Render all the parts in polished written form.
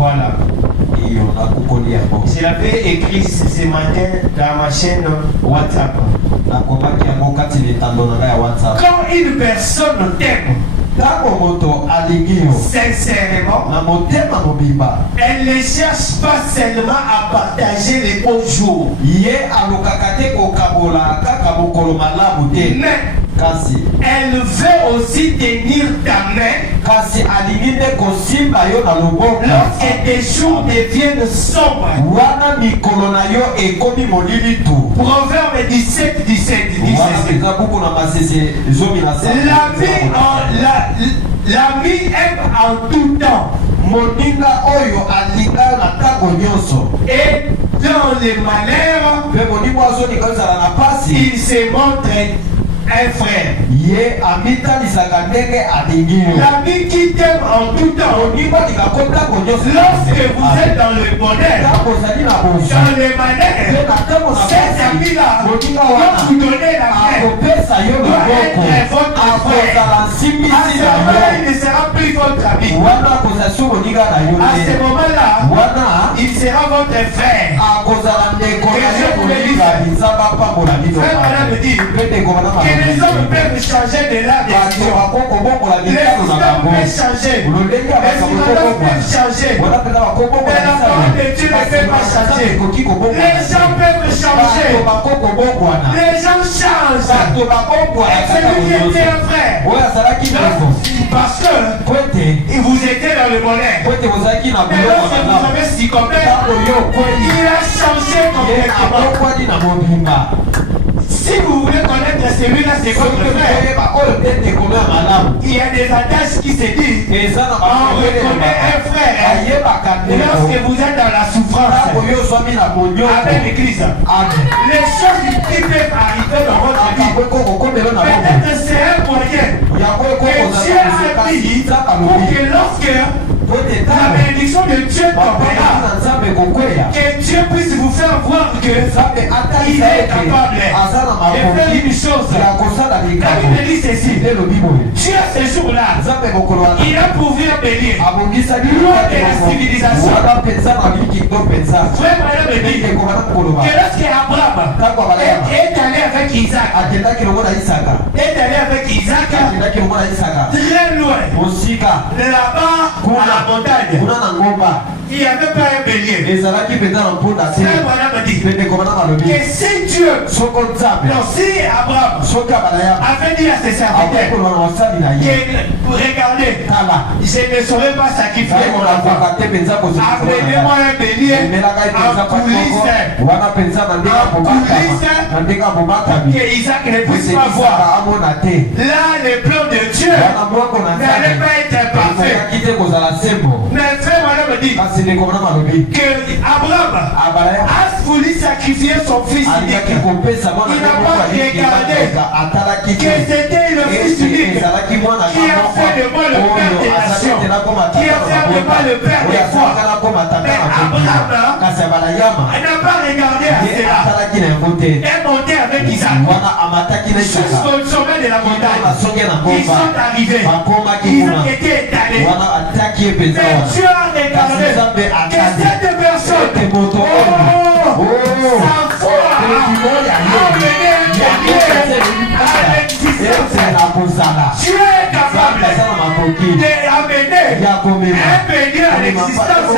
Voilà. Je l'avais écrit ce matin dans ma chaîne WhatsApp. Quand une personne t'aime sincèrement, elle ne cherche pas seulement à partager les beaux jours, mais elle veut aussi tenir ta main lorsque tes jours deviennent sombres. Proverbe 17, 17 dit l'ami aime en tout temps. Et dans les malheurs, il se montre un frère. L'ami qui t'aime en tout temps. Lorsque vous êtes dans le bonheur, dans les malheurs, cet ami-là doit vous donner la main, doit être votre frère. À ce moment-là, il ne sera plus votre ami. À ce moment-là, il sera votre frère. Que Dieu vous bénisse. Frère, madame me dit que les hommes peuvent changer de l'âme. Les hommes peuvent changer. Les hommes peuvent changer. Mais la parole de Dieu ne peut pas changer. Les gens peuvent changer. Les gens changent. Et celui qui était un frère, parce que vous étiez dans le bonheur, mais lorsque vous avez succombé, il a changé complètement. Si vous voulez connaître celui-là, c'est votre frère. Il y a des adages qui se disent on reconnaît un frère lorsque vous êtes dans la souffrance avec l'église. Les choses qui peuvent arriver dans votre vie, peut-être c'est un moyen que Dieu a dit pour que lorsque la bénédiction de Dieu tombera, que Dieu puisse vous faire voir que il est capable de faire une chose. La Bible dit ceci: Dieu ce jour-là, il a pourvu un bélier loin de la civilisation. Frère, madame me dit que lorsque Abraham est allé avec Isaac, très loin, là-bas à la montagne, il n'y avait pas un bélier. Frère, madame me dit que si Dieu, non, si Abraham avait dit à ses serviteurs que regardez, je ne saurais pas sacrifier mon enfant, amenez-moi un bélier en coulisse, que Isaac ne puisse pas voir. Là, le plan de Dieu n'allait pas être parfait. Mais frère, madame me dit que Abraham a voulu sacrifier son fils unique. Il n'a pas regardé que c'était le fils unique qui a fait de moi le père des nations, qui a fait de moi le père des foi. Mais Abraham n'a pas regardé à cela. Est monté avec Isaac jusqu'au sommet de la montagne. Ils sont arrivés. Ils ont été étalés. Mais Dieu a regardé que cette personne, sa foi a amené Dieu est capable d'amener un béni à l'existence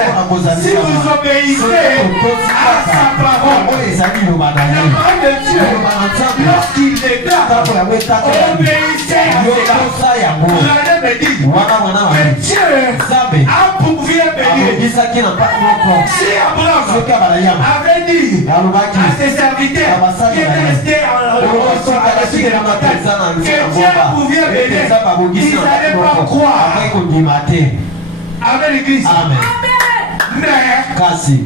si vous obéissez à sa parole. La parole de Dieu, lorsqu'il déclare, obéissez à cela. Regardez me dit que Dieu a pourvu un béni. Si Abraham avait dit à ses serviteurs qui étaient restés à la suite de la montagne que Dieu pouvait bénir, ils n'allaient pas croire avec l'église. Amen. Mais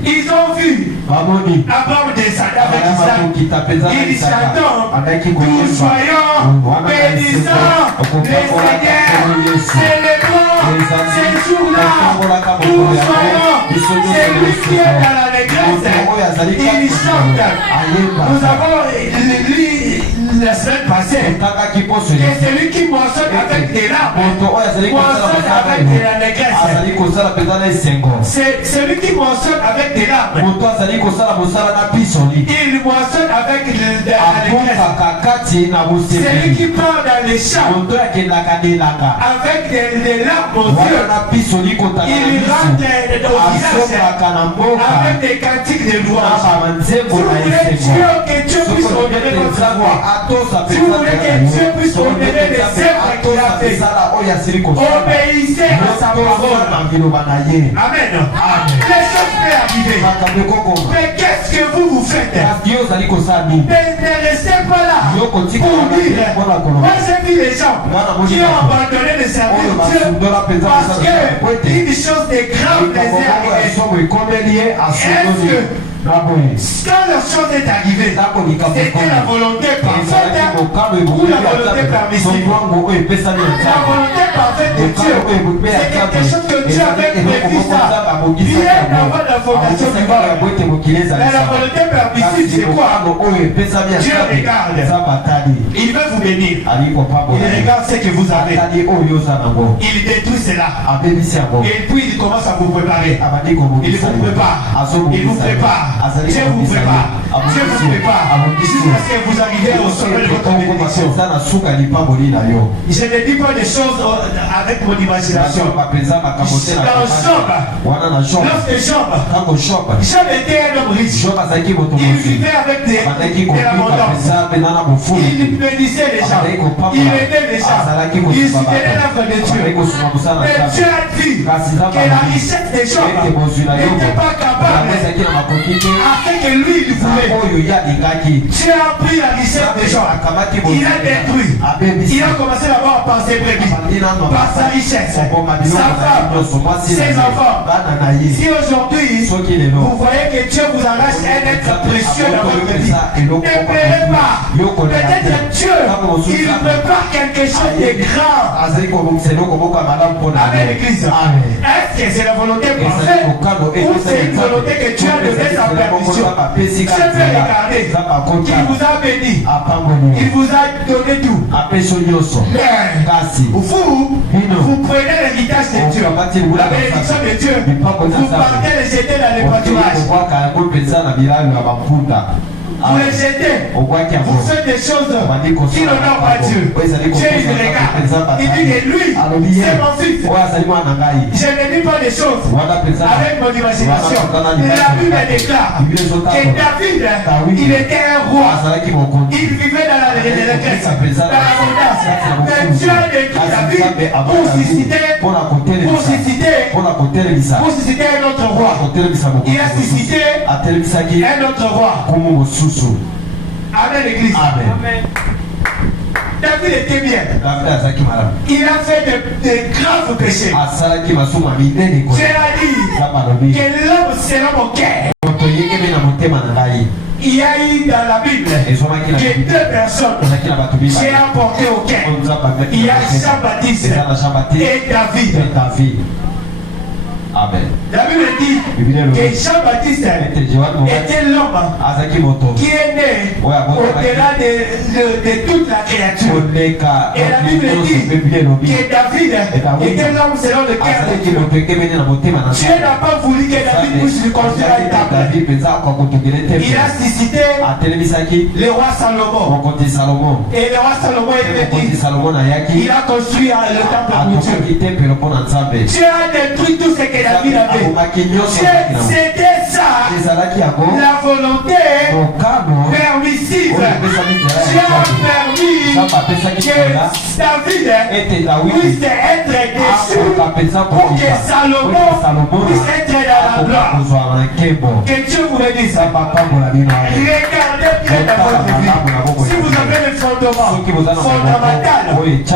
ils ont vu Abraham descendre avec Isaac. Il dit Satan, nous soyons bénissants les Seigneurs, célébrons ces jours-là. Nous soyons celui qui est dans l'allégresse. Il chante. Nous avons la semaine passée que celui qui moissonne avec des larmes moissonne avec de l'allégresse. C'est celui qui moissonne avec des larmes, il moissonne avec de l'allégresse. Celui qui part dans les champs avec des larmes aux yeux, il rentre au village avec des cantiques de louange. Si vous voulez que Dieu puisse honorer votre voix, si vous voulez que Dieu puisse honorer les œuvres qu'il a fait, obéissez à sa parole. Amen. Les choses peuvent arriver. Mais qu'est-ce que vous faites? Ne restez pas là pour dire. Moi j'ai vu les gens qui ont abandonné le service de Dieu parce qu'une chose de grave les est arrivée. Quand la chose est arrivée, c'était la volonté parfaite ou la volonté permissive. La volonté parfaite de Dieu, c'est quelque chose que Dieu avait prévu ça bien avant la fondation du monde. Mais la volonté permissive, c'est quoi? Dieu regarde, il veut vous bénir, il regarde ce que vous avez, il détruit cela et puis il commence à vous préparer. Il vous prépare, il vous prépare. Dieu vous prépare, Dieu vous prépare jusqu'à ce que vous arrivez au sommet de votre bénédiction. Je ne dis pas des choses avec mon imagination. Dans Job, lorsque Job était un homme riche, il vivait avec de l'abondance, il bénissait les gens, il aidait les gens, il soutenait l'œuvre de Dieu. Mais Dieu a dit que la richesse de Job n'était pas capable afin que lui il voulait. Dieu a pris la richesse des gens, il a détruit, il a commencé d'abord à penser brebis par sa richesse, sa femme, ses enfants. Si aujourd'hui vous voyez que Dieu vous arrache un être précieux dans votre vie, ne pleurez pas. Peut-être Dieu il prépare quelque chose de grave. Amen l'église. Est-ce que c'est la volonté parfaite ou c'est une volonté que Dieu a donné sa permission? Je vais regarder qu'il vous a béni, il vous a donné tout. Mais vous prenez l'héritage de Dieu, la bénédiction de Dieu, vous partez les jeter dans les pâturages. Vous les jetez, vous faites des choses qui n'honorent pas Dieu. Dieu il regarde, il dit que lui, c'est mon fils. Je ne dis pas des choses avec mon imagination. La Bible déclare que David, il était un roi. Il vivait dans la détresse, dans l'abondance. Mais Dieu a décrit David pour susciter un autre roi. Il a suscité un autre roi. Amen l'église. Amen. David était bien. Il a fait de graves péchés. Dieu a dit que l'homme sera mon cœur. Il y a eu dans la Bible que deux personnes j'ai apporté au cœur. Il y a Jean-Baptiste et David. Amen. La Bible dit que Jean-Baptiste était l'homme qui est né au-delà de toute la créature. Et la Bible dit que David était l'homme selon le cœur de Dieu. Dieu n'a pas voulu que David puisse lui construire un temple. Il a suscité le roi Salomon. Et le roi Salomon est venu. Il a construit le temple pour Dieu. Dieu a détruit tout ce que David avait. C'était ça la volonté permissive. Dieu a permis que David puisse être déçu pour que Salomon puisse être dans la gloire. Que Dieu vous bénisse. Regardez bien dans votre vie. Si vous avez le fondement fondamental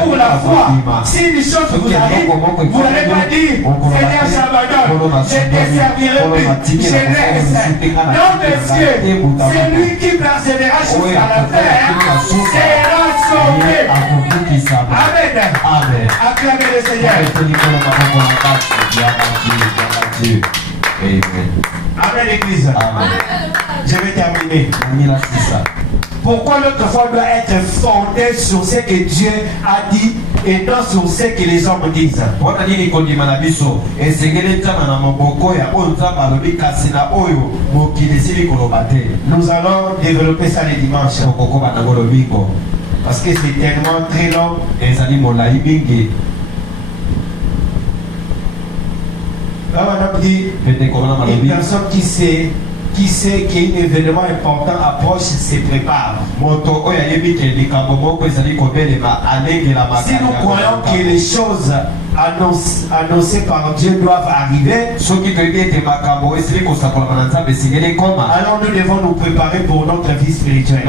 pour la foi, si les choses vous arrivent, vous n'allez pas dire Seigneur j'abandonne, je ne te servirai plus, je laisse. Non monsieur, celui qui persévérera jusqu'à la fin sera sauvé. Amen. Acclamez le Seigneur. Amen. Amen, l'église. Amen. Je vais terminer. Pourquoi notre foi doit être fondée sur ce que Dieu a dit et non sur ce que les hommes disent? Nous allons développer ça les dimanches. Parce que c'est tellement très long. Une personne qui sait qu'un événement important approche se prépare. Si nous croyons que les choses annoncées par Dieu doivent arriver, alors nous devons nous préparer pour notre vie spirituelle.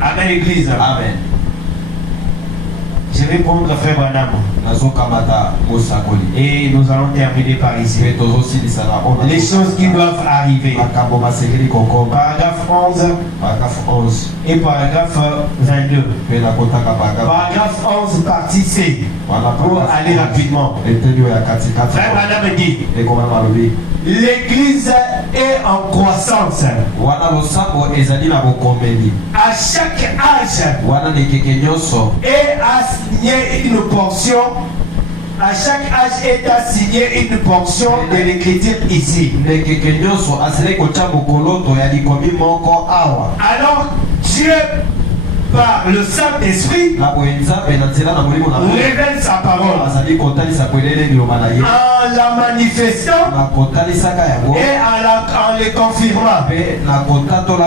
Amen, l'église. Amen. Je vais prendre frère Branham. Et nous allons terminer par ici. Les choses qui doivent arriver. Paragraphe 11 et paragraphe 22. Paragraphe 11 partie C. Pour aller rapidement. Frère Branham dit: l'Église est en croissance. À chaque âge est assigné une portion. À chaque âge est assigné une portion de l'écriture ici. Alors Dieu, par le Saint-Esprit, révèle sa parole en la manifestant et en le confirmant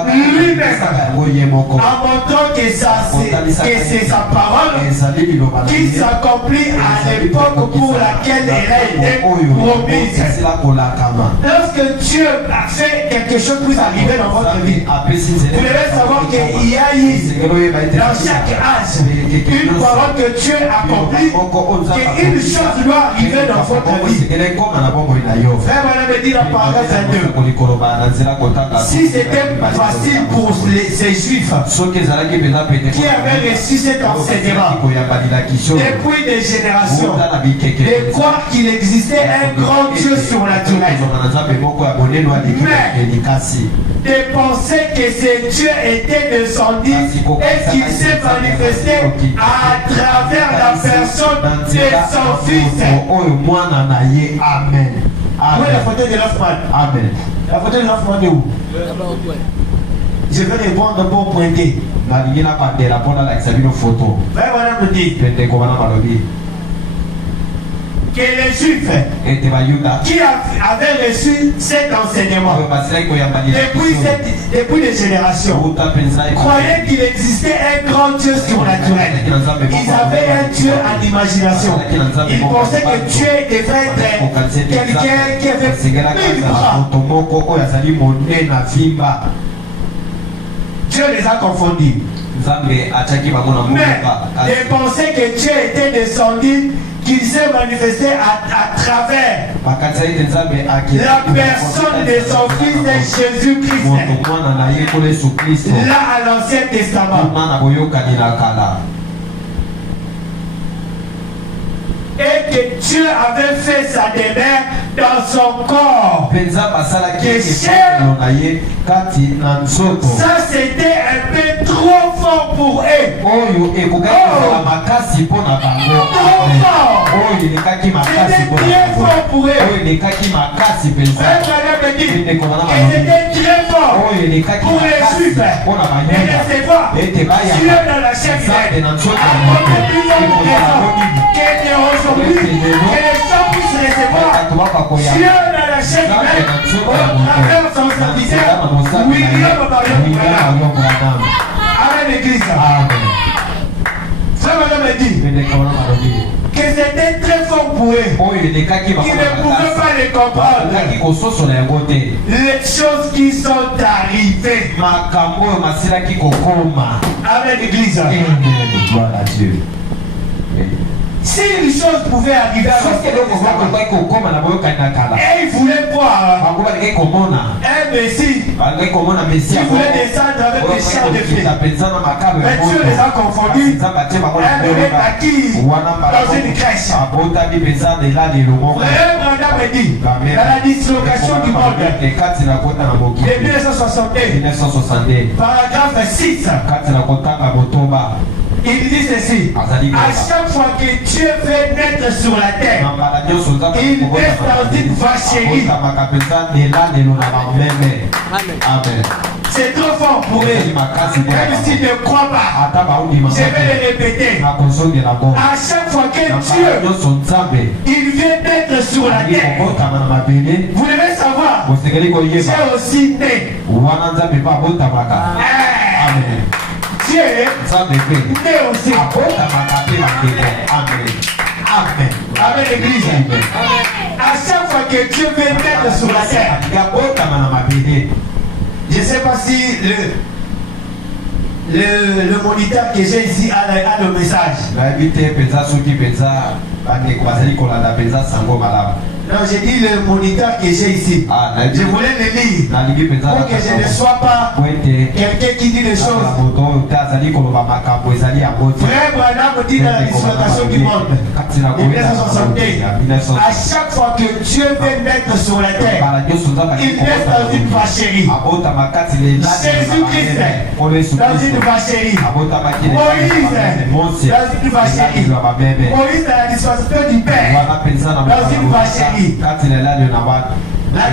lui-même, en montrant que c'est sa parole qui s'accomplit à l'époque pour laquelle elle a été promise. Lorsque Dieu a fait quelque chose pour arriver dans votre vie, vous devez savoir qu'il y a eu dans chaque âge une parole que Dieu accomplit, qu'une chose doit arriver dans votre vie. Frère Branham dit dans paragraphe 22, si c'était facile pour ces juifs qui avaient reçu cet enseignement depuis des générations de croire qu'il existait un grand Dieu surnaturel, mais de penser que ce Dieu était descendu et qu'il s'est manifesté à travers la personne de son fils. Amen. Où est la photo de l'Offman? Amen. La photo de l'Offman est où? Je vais répondre pour pointer. Frère Branham me dit que les Juifs qui avaient reçu cet enseignement depuis des générations croyaient qu'il existait un grand Dieu surnaturel. Ils avaient un Dieu en imagination. Ils pensaient que Dieu devait être quelqu'un qui avait mille bras. Dieu les a confondus. Mais de penser que Dieu était descendu, qu'il s'est manifesté à travers la personne de son fils de Jésus-Christ, là à l'Ancien Testament. Et que Dieu avait fait sa demeure dans son corps. Ça c'était un peu trop fort pour eux. Trop fort. C'était très fort pour eux. C'était très fort pour les Juifs. Et recevoir Dieu dans la chair humaine. Aujourd'hui, que les gens puissent recevoir Dieu dans la chair humaine au travers son serviteur William Marion Branham. Amen, l'église. Frère Branham me dit que c'était très fort pour eux, qu'ils ne pouvaient pas les comprendre. Les choses qui sont arrivées. Amen, l'église. Gloire à Dieu. Si une chose pouvait arriver à l'Ancien Testament, et il voulait voir un Messie qui voulait descendre avec des chants de feu. Mais Dieu les a confondus. Un bébé naquit dans une crèche. Frère Branham dit, dans la dislocation du monde, de 1962, paragraphe 6, il dit ceci: à chaque fois que Dieu fait naître sur la terre, il naît dans une vacherie. Amen. C'est trop fort pour eux. Même s'ils ne croient pas, je vais le répéter. À chaque fois que Dieu il vient naître sur la terre, vous devez savoir, c'est aussi né. Amen. Dieu né aussi. Amen. Amen, l'église. À chaque fois que Dieu vient naître sur la terre, je ne sais pas si le moniteur que j'ai ici a le message. Non, j'ai dit le moniteur que j'ai ici. Je voulais le lire pour que je ne sois pas quelqu'un qui dit des choses. Frère Branham dit dans la dislocation du monde, 1962, à chaque fois que Dieu vient naître sur la terre, il naît dans une vacherie. Jésus-Christ dans une vacherie. Moïse dans une vacherie. Moïse dans la dispensation du Père dans une vacherie. La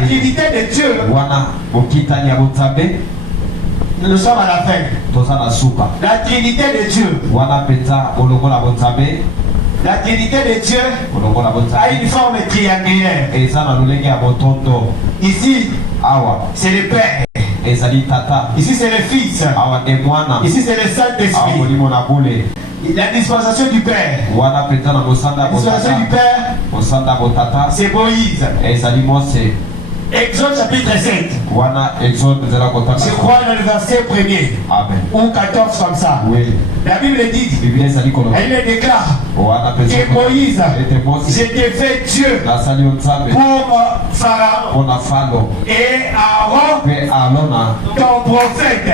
Trinité de Dieu. Nous sommes à la fin. La Trinité de Dieu. La Trinité de Dieu a une forme triangulaire. Ici, c'est le Père. Ici, c'est le Fils. Ici, c'est le Saint-Esprit. La dispensation du Père. La dispensation du Père, c'est Moïse. Exode chapitre 7. Je crois dans le verset 1er. Ou 14 comme ça. La Bible dit, elle déclare que Moïse, je t'ai fait Dieu pour Pharaon et Aaron, ton prophète.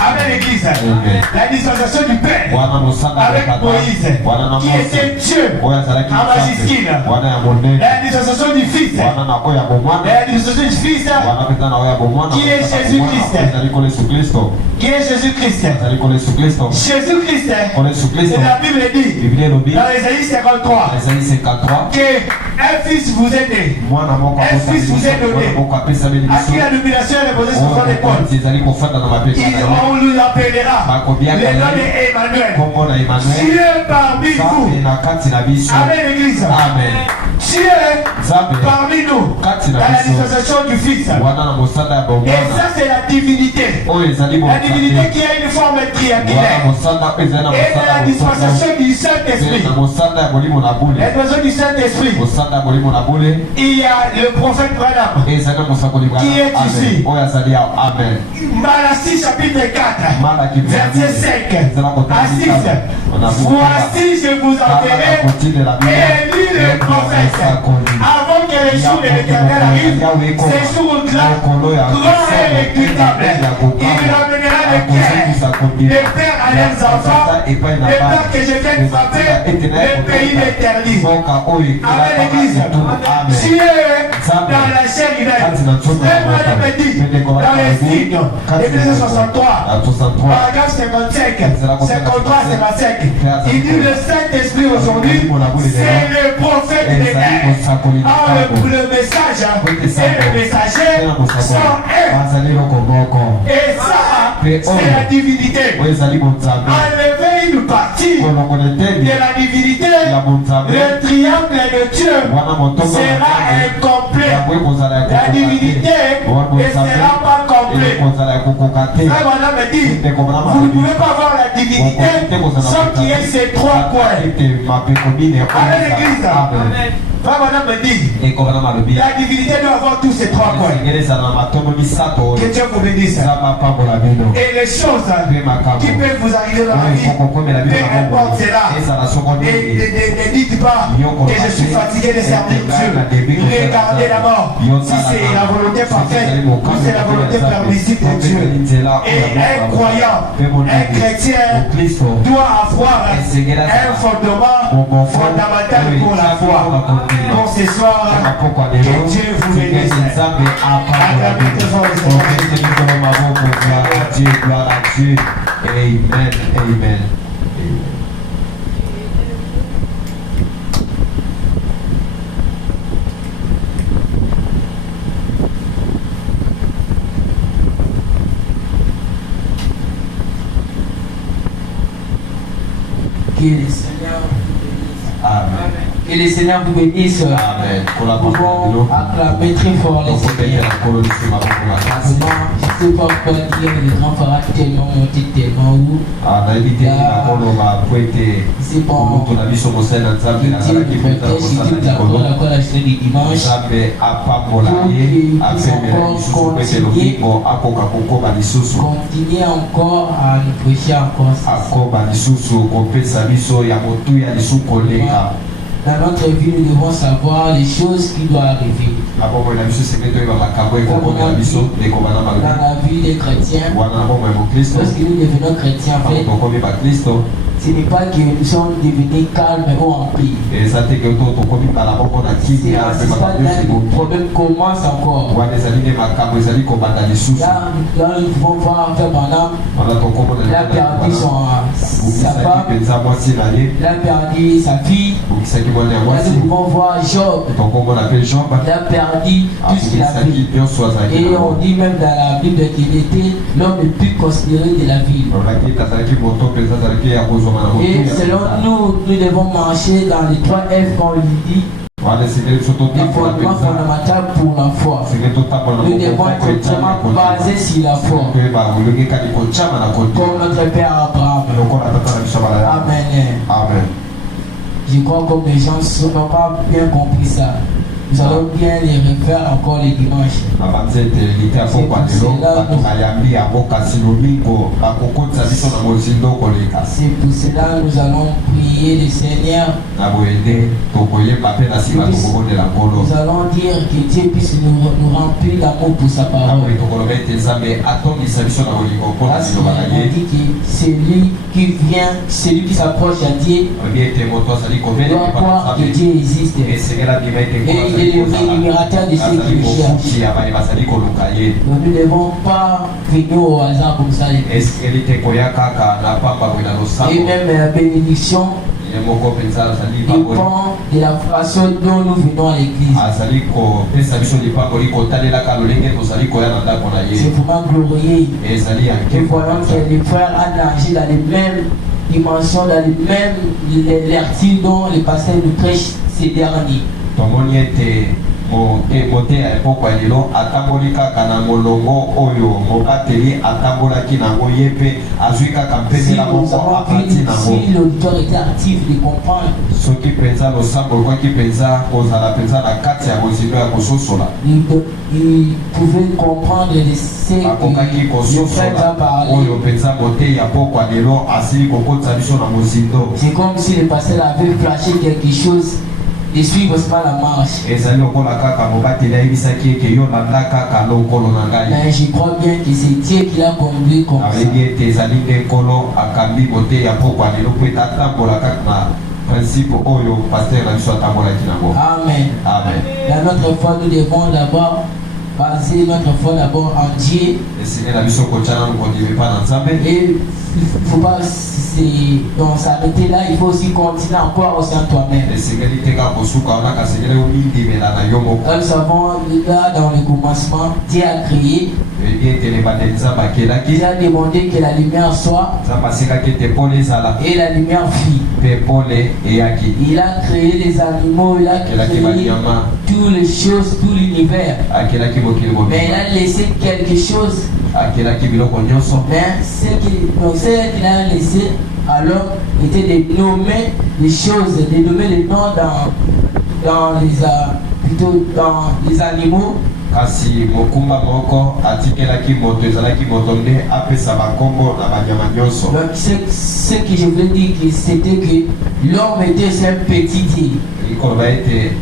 Avec l'église, la dispensation du Père avec Moïse, qui était Dieu en majuscule. La dispensation du Fils, la dispensation du Fils, qui est Jésus-Christ. Qui est Jésus-Christ? Jésus-Christ, et la Bible dit dans Ésaïe 53 qu'un fils vous est né, un fils vous est donné, à qui la domination est posée sur son épaule. On nous appellera le nom d'Emmanuel. Dieu parmi vous. Amen, l'église. Dieu parmi nous. Dans la dispensation du Fils. Et ça, c'est la divinité. La divinité qui a une forme triangulaire. Et dans la dispensation du Saint-Esprit. La dispensation du Saint-Esprit. Il y a le prophète Branham qui est ici. Malachie chapitre 4, verset 5 à 6. Voici, je vous enverrai Élie le prophète, avant que les jours de l'Éternel arrivent, ces jours-là, grand et redoutable. Il ramènera les pierres, les pères à leurs enfants, les pères que je viens de frapper, le pays d'éternité. Avec l'église, Dieu dans la chair humaine. Même on avait dit dans les signes, l'église 63, paragraphe 55, 53, 55. Il dit le Saint-Esprit aujourd'hui, c'est le prophète des terres. Or le message et le messager sont eux. Et ça, c'est la divinité. Enlever une partie de la divinité, le triangle de Dieu sera incomplet. La divinité ne sera pas complète. Ça, madame me dit, vous ne pouvez pas voir la divinité sans qu'il y ait ces trois coins. Amen, l'église. La divinité doit avoir tous ces trois points. Que Dieu vous bénisse. Et les choses qui peuvent vous arriver dans la vie, peu importe cela, ne dites pas que je suis fatigué de servir Dieu. Regardez d'abord si c'est la volonté parfaite ou c'est la volonté permissible de Dieu. Et un croyant, un chrétien doit avoir un fondement fondamental pour la foi. Pour ce soir, que Dieu vous bénisse. Acclamez très fort le Seigneur. Gloire à Dieu. Amen. Amen. Que le Seigneur vous bénisse. Amen. Que le Seigneur vous bénisse. Amen. Nous pouvons acclamer très fort le Seigneur. Maintenant, je ne sais pas pourquoi dire que le grand fera tellement monter, tellement haut. C'est bon. Continuez encore à nous prêcher encore. Dans notre vie, nous devons savoir les choses qui doivent arriver. Dans la vie des chrétiens, lorsque nous devenons chrétiens, en fait, ce n'est pas que nous sommes devenus calmes ou emplis. C'est pas le problème commence encore. Là, nous pouvons voir que Bernard il a perdu sa femme, il a perdu sa fille. Là, nous pouvons voir Job. Il a perdu tout ce qu'il avait. Et on dit même dans la Bible qu'il était l'homme le plus considéré de la ville. Et selon nous, nous devons marcher dans les 3 F qu'on lui dit. Les fondements fondamentaux pour la foi. Nous devons être vraiment basés sur la foi. Comme notre Père Abraham. Amen. Amen. Je crois que les gens n'ont pas bien compris ça. Nous allons bien les refaire encore les dimanches. C'est pour cela que nous allons prier le Seigneur. Nous allons dire que Dieu puisse nous remplir d'amour pour sa parole. Parce qu'il a dit que celui qui vient, celui qui s'approche à Dieu, doit croire que Dieu existe. Et il est le libérateur de ceux qui le cherchent. Donc nous ne devons pas venir au hasard comme ça. Et même la bénédiction dépend de la façon dont nous venons à l'église. C'est vraiment glorieux. Nous voyons que les frères ont nagé dans les mêmes dimensions, dans les mêmes lertines dont les pasteurs nous prêchent ces derniers. tomoni ete mote ya epoko ya lelo atamboli kaka na molongo oyo mobateli atambolaki nango ye mpe azwi kaka mpemela moko apati nango soki mpenza losambo lokwaki mpenza kozala mpenza na kati ya bozindo ya kososola akokaki kososola oyo mpenza mote ya poko ya lelo asili kokotisa biso na mozindo. C'est comme si le pasteur avait flashé quelque chose de suivre pas la marche. Mais je crois bien que c'est Dieu qui l'a conduit comme ça. Amen. Amen. Dans notre foi, nous devons d'abord baser notre foi d'abord en Dieu. Et il ne faut pas s'arrêter là, il faut aussi continuer encore au sein de toi-même. Comme nous savons, là dans le commencement, Dieu a créé. Dieu a demandé que la lumière soit et la lumière fit. Il a créé les animaux, il a créé toutes les choses, tout l'univers. Mais il a laissé quelque chose. Mais ce qu'il a laissé à l'homme était de nommer les choses, de nommer les noms plutôt dans les animaux. Kasi mokumba moko atikelaki moto ezalaki moto nde apesa bakombo na banyama nyonso. Donc ce que je voulais dire c'était que l'homme était un petit Dieu. Likoloba ete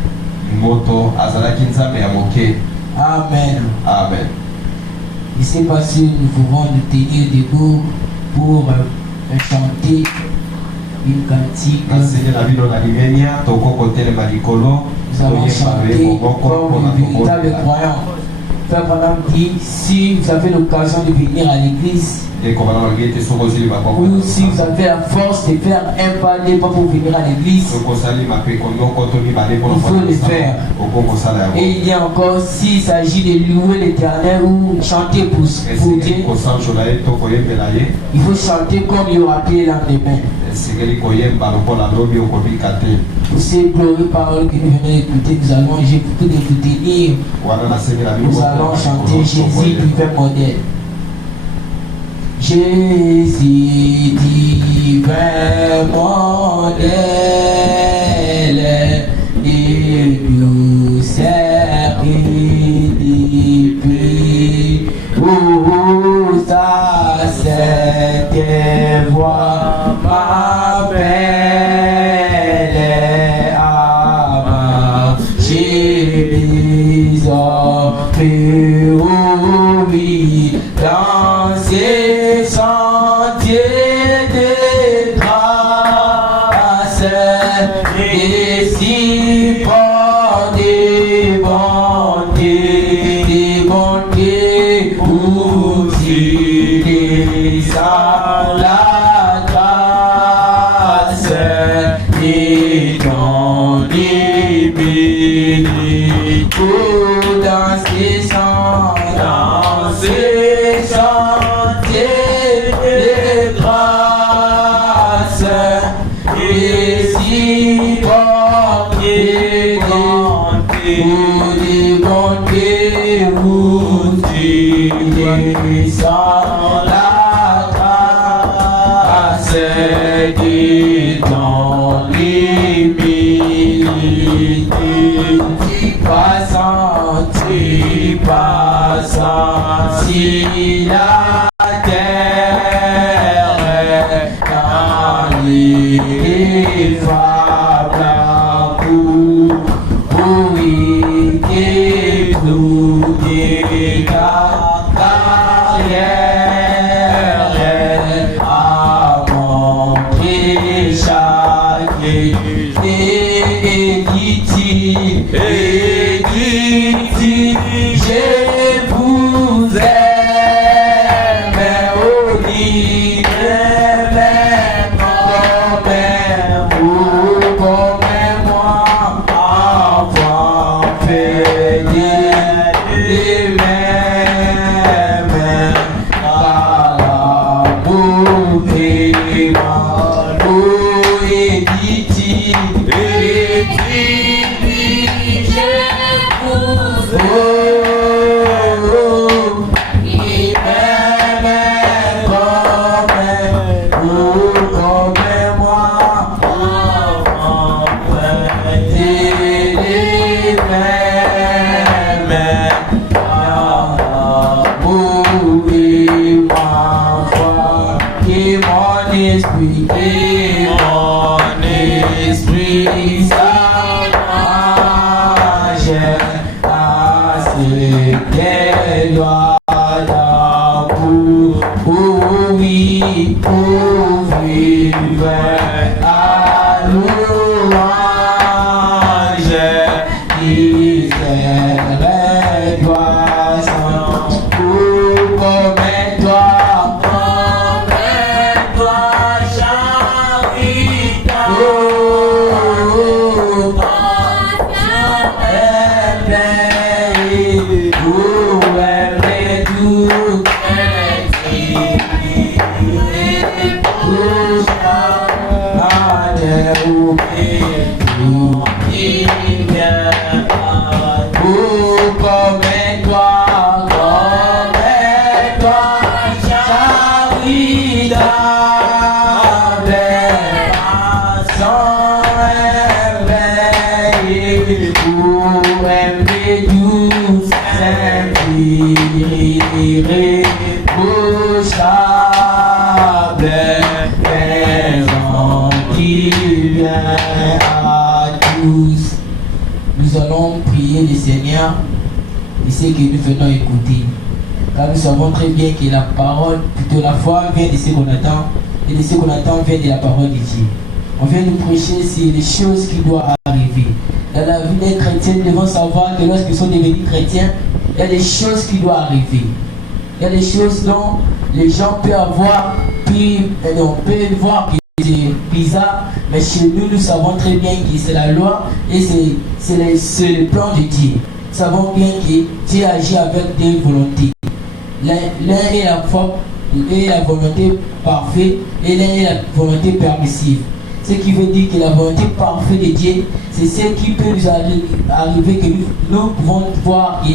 moto azalaki nzambe ya moke. Amen. Amen. Je ne sais pas si nous pouvons nous tenir debout pour chanter une cantique. Nous allons chanter comme les véritables croyants. Frère Branham dit, si vous avez l'occasion de venir à l'église, ou si vous avez la force de faire un pas de pas pour venir à l'église, il faut le faire. Et il y a encore, s'il s'agit de louer l'Éternel ou chanter pour Dieu, il faut chanter comme il y aura le lendemain. Pour ces glorieuses paroles que nous venons d'écouter, nous allons, j'ai beaucoup d'écouter, nous allons chanter Jésus divin modèle. Jésus divin modèle, et nous sert depuis où sa sainte voix m'appelle à marcher oui, dans ces sentiers de grâce et si fort des bontés où tu descends la grâce et dans les bénis dans ces sentiers de grâce et si fort des bontés où tu descends la grâce et dans les bénis passant si la terre dans les fables oui que nous carrière à montrer chaque je vous aime, oh dit, comme moi, enfant fidèle, et même par l'amour et l'amour et dit, esprit, irréprochable, présent qui vient à tous. Nous allons prier le Seigneur et ce que nous venons écouter. Car nous savons très bien que la parole, plutôt la foi, vient de ce qu'on attend, et de ce qu'on attend vient de la parole de Dieu. On vient nous prêcher sur les choses qui doivent arriver. Dans la vie des chrétiens, nous devons savoir que lorsqu'ils sont devenus chrétiens, il y a des choses qui doivent arriver. Il y a des choses dont les gens peuvent avoir, puis on peut voir que c'est bizarre, mais chez nous, nous savons très bien que c'est la loi et c'est le plan de Dieu. Nous savons bien que Dieu agit avec des volontés. L'un est la foi et la volonté parfaite et l'un est la volonté permissive. Ce qui veut dire que la volonté parfaite de Dieu, c'est ce qui peut nous arriver, que nous pouvons voir que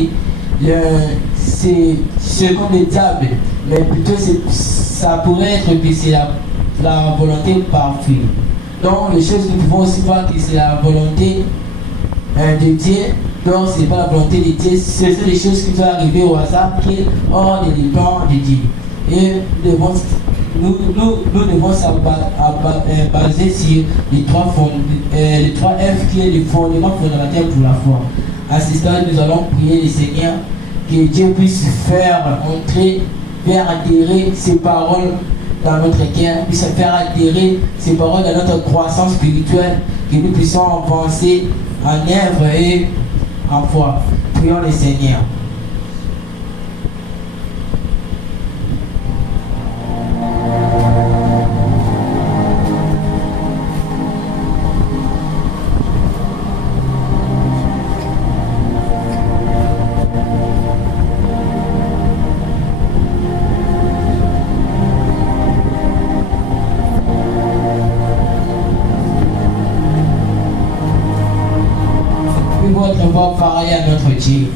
c'est comme le diable, mais plutôt ça pourrait être que c'est la volonté parfaite. Donc les choses nous pouvons aussi voir que c'est la volonté de Dieu. Donc ce n'est pas la volonté de Dieu, ce sont des choses qui vont arriver au hasard, qui est hors des plans de Dieu. Et nous devons baser sur les trois F qui est le fondement fondateur pour la foi. À ce stade, nous allons prier le Seigneur que Dieu puisse faire entrer, faire adhérer ces paroles dans notre cœur, puisse faire adhérer ces paroles dans notre croissance spirituelle, que nous puissions avancer en œuvre et en foi. Prions le Seigneur. Votre voix parler à notre Dieu.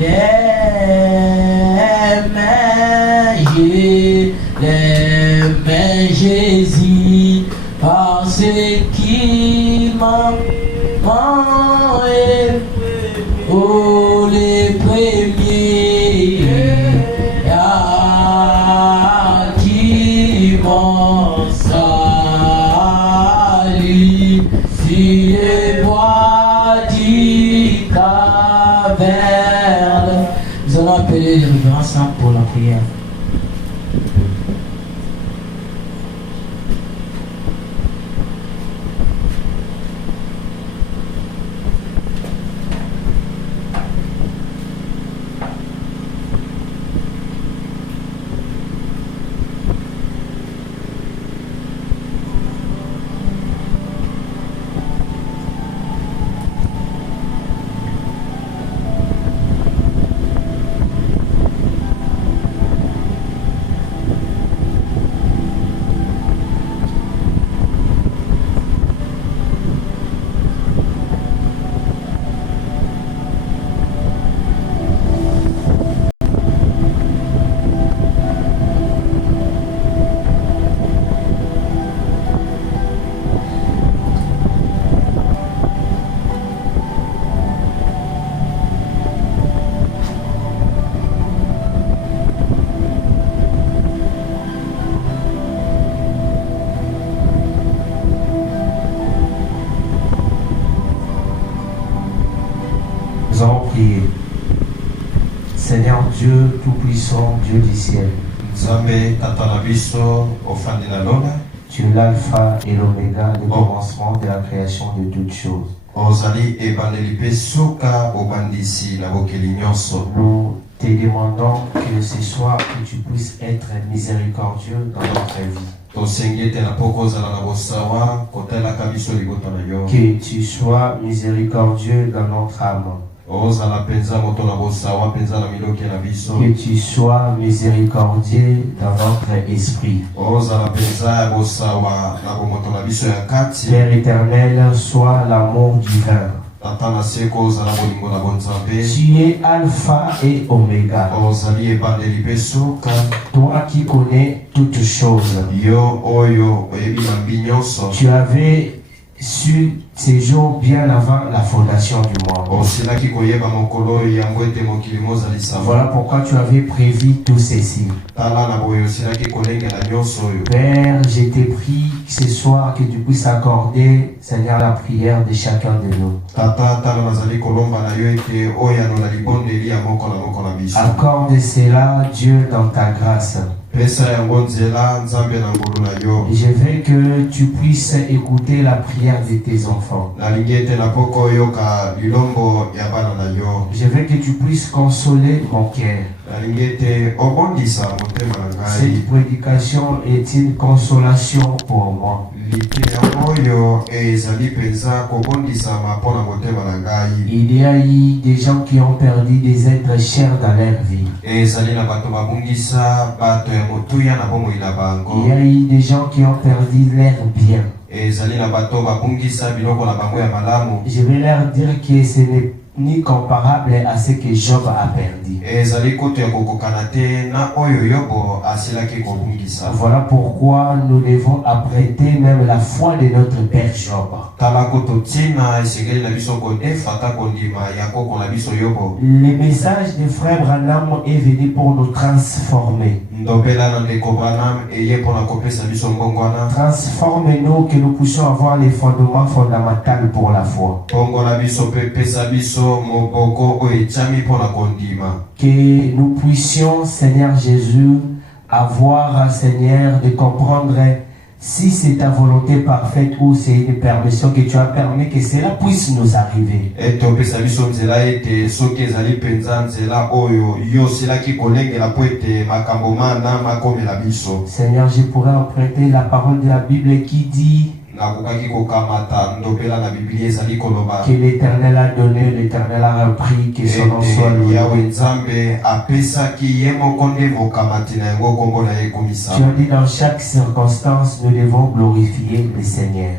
l'aime, Jésus, parce qu'il m'a aimé. Oh, les premiers qui m'ont sali sur les bois du caverne. Nous allons appeler les révérends saints pour la prière. Nous allons prier. Seigneur Dieu Tout-Puissant, Dieu du ciel, tu es l'alpha et l'oméga, le commencement de la création de toutes choses. Nous te demandons que ce soir que tu puisses être miséricordieux dans notre vie. Que tu sois miséricordieux dans notre âme. Que tu sois miséricordieux dans notre esprit. Père éternel, sois l'amour divin. Tu es alpha et oméga. Toi qui connais toutes choses. Tu avais su ces jours bien avant la fondation du monde. Voilà pourquoi tu avais prévu tout ceci. Père, je t'ai prie ce soir que tu puisses accorder, Seigneur, la prière de chacun de nous. Accorde cela, Dieu, dans ta grâce. Je veux que tu puisses écouter la prière de tes enfants. Je veux que tu puisses consoler mon cœur. Cette prédication est une consolation pour moi. Il y a eu des gens qui ont perdu des êtres chers dans leur vie. Il y a eu des gens qui ont perdu leur bien. Je vais leur dire que ce n'est ni comparable à ce que Job a perdu. Voilà pourquoi nous devons apprêter même la foi de notre Père Job. Le message de Frère Branham est venu pour nous transformer. Transforme-nous que nous puissions avoir les fondements fondamentaux pour la foi. Que nous puissions, Seigneur Jésus, avoir, Seigneur, de comprendre si c'est ta volonté parfaite ou c'est une permission que tu as permis que cela puisse nous arriver. Seigneur, je pourrais emprunter la parole de la Bible qui dit que l'Éternel a donné, l'Éternel a repris, que son nom soit loué. Tu as dit dans chaque circonstance, nous devons glorifier le Seigneur.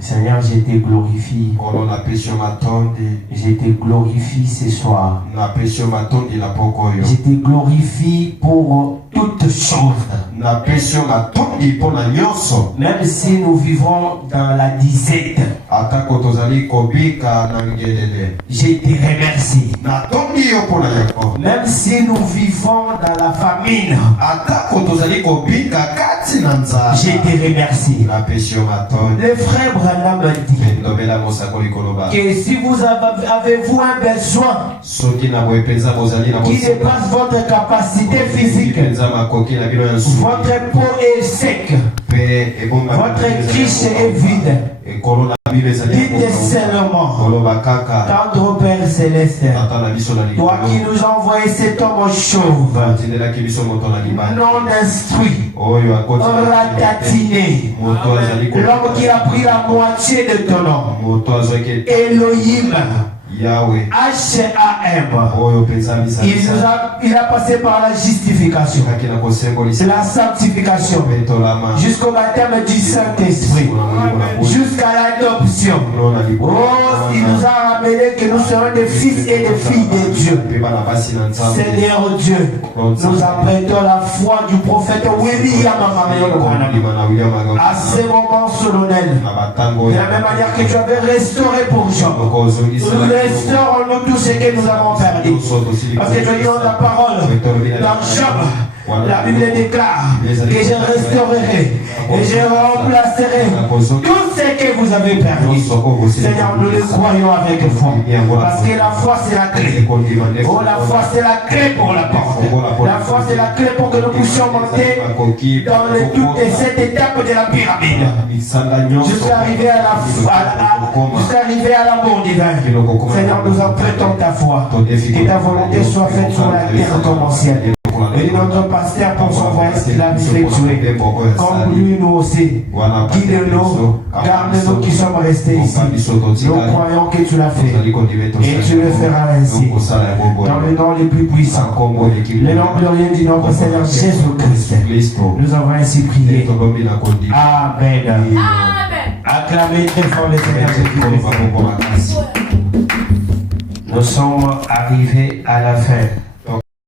Seigneur, je te glorifie. Je te glorifie ce soir. Je te glorifie pour toutes choses. Même si nous vivons dans la disette, je te remercie. Même si nous vivons dans la famine, je te remercie. Le frère Branham dit que si vous avez-vous un besoin qui dépasse votre capacité physique, votre peau est sec, votre criche est vide, dites seulement, tendre Père Céleste, toi qui nous as envoyé cet homme chauve, non instruit, ratatiné, l'homme qui a pris la moitié de ton nom, Elohim, Yahweh, H-A-M. Il a passé par la justification, la sanctification, jusqu'au baptême du Saint-Esprit, jusqu'à l'adoption. Oh, il nous a ramené que nous serons des fils et des filles de Dieu. Seigneur Dieu, nous apprêtons la foi du prophète William à ce moment solennel. De la même manière que tu avais restauré pour Jean, restaure-nous tout ce que nous avons perdu. Parce que tu dis dans ta parole, dans Job, la Bible déclare que je restaurerai et je remplacerai tout ce que vous avez perdu. Seigneur, nous le croyons avec foi. Parce que la foi c'est la clé. Oh, la foi c'est la clé pour la porte. La foi c'est la clé pour que nous puissions monter dans toute cette étape de la pyramide. Jusqu'à arriver à l'amour divin. Seigneur, nous apprêtons ta foi. Que ta volonté soit faite sur la terre comme en ciel. Et notre pasteur pour son voyage qu'il a effectué. Comme lui, nous aussi. Guide-nous, garde-nous qui sommes restés ici. Nous croyons que tu l'as fait. Et tu le feras ainsi. Dans le nom le plus puissant. Le nom glorieux du nom Seigneur Jésus-Christ. Nous avons ainsi prié. Amen. Acclamez très fort le Seigneur Jésus-Christ. Nous sommes arrivés à la fin.